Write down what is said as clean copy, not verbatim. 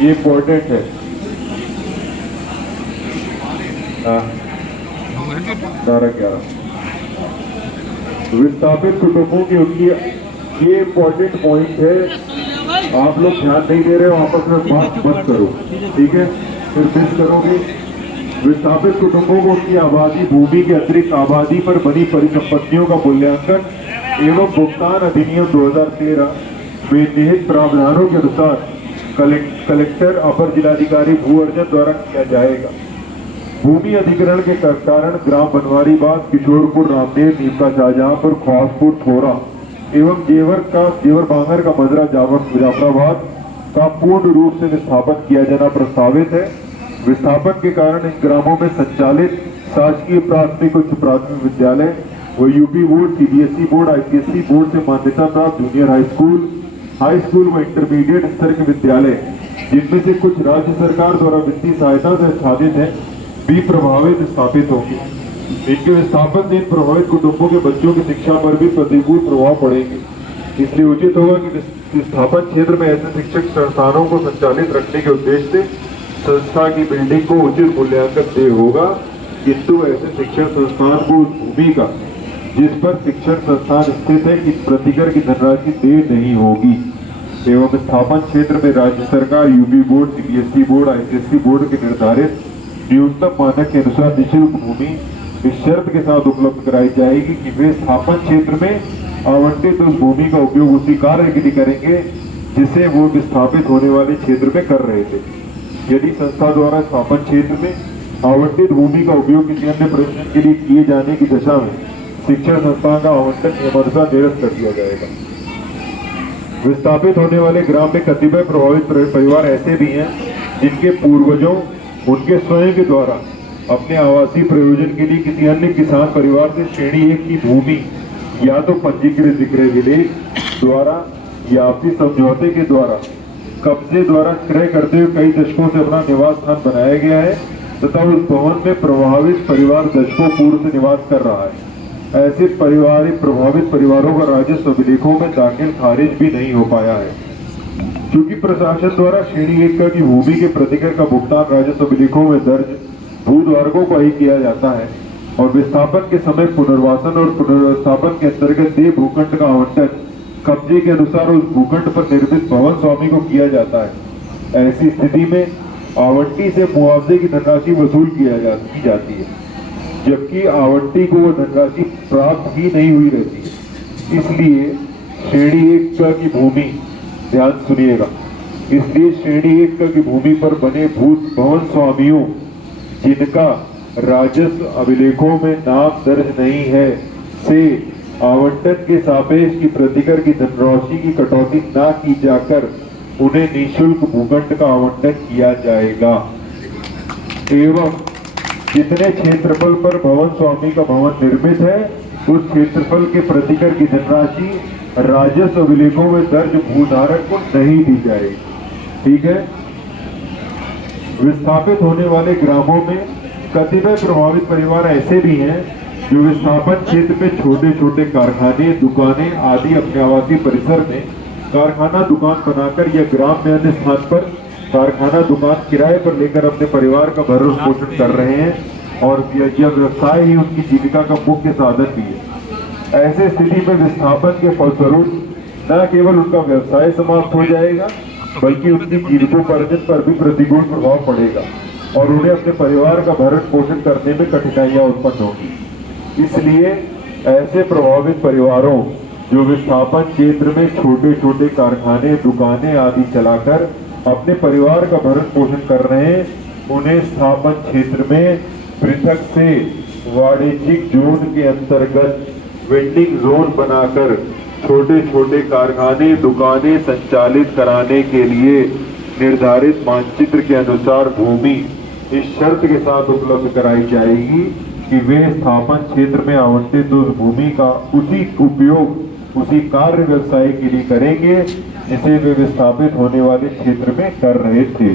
ये इम्पोर्टेंट है। 11 विस्थापित कुटुंबों की उनकी, ये इम्पोर्टेंट पॉइंट है। आप लोग ध्यान नहीं दे रहे हो, आपस में बात मत करो, ठीक है? फिर मिस करोगे। विस्थापित कुटुंबों को उनकी आबादी, भूमि के अतिरिक्त आबादी पर बनी परिसंपत्तियों का मूल्यांकन एवं भुगतान अधिनियम 2013 में निहित प्रावधानों के अनुसार कलेक्टर अपर जिलाधिकारी भू अर्जन द्वारा किया जाएगा। भूमि अधिग्रहण के कारण ग्राम बनवारीबाग, किशोरपुर, रामदेव, नीमका, शाहजहांपुर, ख्वासपुर, थोरा एवं जेवर बांगर का मजरा मुजफ्फराबाद का पूर्ण रूप से विस्थापन किया जाना प्रस्तावित है। विस्थापन के कारण इन ग्रामों में संचालित शासकीय प्राथमिक उच्च प्राथमिक विद्यालय व UP board, CBSE board, ICSE board से मान्यता प्राप्त जूनियर हाई स्कूल व इंटरमीडिएट स्तर के विद्यालय, जिनमें से कुछ राज्य सरकार द्वारा वित्तीय सहायता से स्थापित है, भी प्रभावित स्थापित होंगे। इनके विस्थापन से इन प्रभावित कुटुंबों के बच्चों की शिक्षा पर भी प्रतिकूल प्रभाव पड़ेंगे। इसलिए उचित होगा कि विस्थापन क्षेत्र में ऐसे शिक्षक संस्थानों को संचालित रखने के उद्देश्य से संस्था की बिल्डिंग को उचित मूल्यांकन दे होगा, किंतु ऐसे शिक्षण संस्थान को उस भूमि का जिस पर शिक्षण संस्थान स्थित है इस प्रतिकर की धनराशि दे नहीं होगी एवं विस्थापन क्षेत्र में राज्य सरकार, UP board, CBSE board, ICSE board के निर्धारित न्यूनतम मानक के अनुसार निःशुल्क भूमि इस शर्त के साथ उपलब्ध कराई जाएगी कि वे स्थापन क्षेत्र में आवंटित उस भूमि का उपयोग उसी कार्य के लिए करेंगे जिसे वो विस्थापित होने वाले क्षेत्र में कर रहे थे। यदि संस्था द्वारा स्थापन क्षेत्र में आवंटित भूमि का उपयोग किसी अन्य प्रयोजन के लिए किए जाने की दशा में शिक्षण संस्थान का आवंटन नियमानुसार निरस्त कर दिया जाएगा। विस्थापित होने वाले ग्राम में कतिपय प्रभावित परिवार ऐसे भी हैं जिनके पूर्वजों उनके स्वयं के द्वारा अपने आवासीय प्रयोजन के लिए किसी अन्य किसान परिवार से श्रेणी 1 की भूमि या तो पंजीकृत विक्रय विलेख द्वारा या आपसी समझौते के द्वारा कब्जे द्वारा क्रय करते हुए कई दशकों से अपना निवास स्थान बनाया गया है तथा उस भवन में प्रभावित परिवार दशकों पूर्व से निवास कर रहा है। ऐसे प्रभावित परिवारों का राजस्व अभिलेखों में दाखिल खारिज भी नहीं हो पाया है, क्योंकि प्रशासन द्वारा श्रेणी 1 की भूमि के प्रतिकर का भुगतान राजस्व अभिलेखों में दर्ज भूधारकों को ही किया जाता है और विस्थापन के समय पुनर्वासन और पुनर्स्थापन के अंतर्गत देय भूखंड का आवंटन कब्जे के अनुसार उस भूखंड पर निर्मित भवन स्वामी को किया जाता है। ऐसी स्थिति में आवंटी से मुआवजे की धनराशि वसूल की जाती है, जबकि आवंटी को वह धनराशि प्राप्त ही नहीं हुई रहती है। इसलिए श्रेणी 1 की भूमि, ध्यान सुनिएगा, इसलिए श्रेणी 1 की भूमि पर बने भवन स्वामियों जिनका राजस्व अभिलेखों में नाम दर्ज नहीं है से आवंटन के सापेक्ष की प्रतिकर की धनराशि की कटौती न की जाकर उन्हें निःशुल्क भूखंड का आवंटन किया जाएगा एवं जितने क्षेत्रफल पर भवन स्वामी का भवन निर्मित है उस क्षेत्रफल के प्रतिकर की धनराशि राजस्व अभिलेखों में दर्ज भूधारक को नहीं दी जाएगी। ठीक है। विस्थापित होने वाले ग्रामों में कतिपय प्रभावित परिवार ऐसे भी हैं जो विस्थापन क्षेत्र में छोटे छोटे कारखाने, दुकानें आदि अपने आवासीय परिसर में कारखाना दुकान बनाकर या ग्राम में अन्य स्थान पर कारखाना दुकान किराए पर लेकर अपने परिवार का भरण पोषण कर रहे हैं और यह व्यवसाय ही उनकी जीविका का मुख्य साधन भी है। ऐसे स्थिति में विस्थापन के फलस्वरूप न केवल उनका व्यवसाय समाप्त हो जाएगा बल्कि उनकी जीविकोपार्जन पर भी प्रतिकूल प्रभाव पड़ेगा और उन्हें अपने परिवार का भरण पोषण करने में कठिनाइयां उत्पन्न होगी। इसलिए ऐसे प्रभावित परिवारों जो विस्थापन क्षेत्र में छोटे छोटे कारखाने, दुकानें आदि चलाकर अपने परिवार का भरण पोषण कर रहे हैं, उन्हें स्थापन क्षेत्र में पृथक से वाणिज्यिक जोन के अंतर्गत वेंडिंग जोन बनाकर छोटे छोटे कारखाने, दुकानें संचालित कराने के लिए निर्धारित मानचित्र के अनुसार भूमि इस शर्त के साथ उपलब्ध कराई जाएगी कि वे स्थापन क्षेत्र में आवंटित उस भूमि का उसी उपयोग उसी कार्य व्यवसाय के लिए करेंगे जिसे वे विस्थापित होने वाले क्षेत्र में कर रहे थे।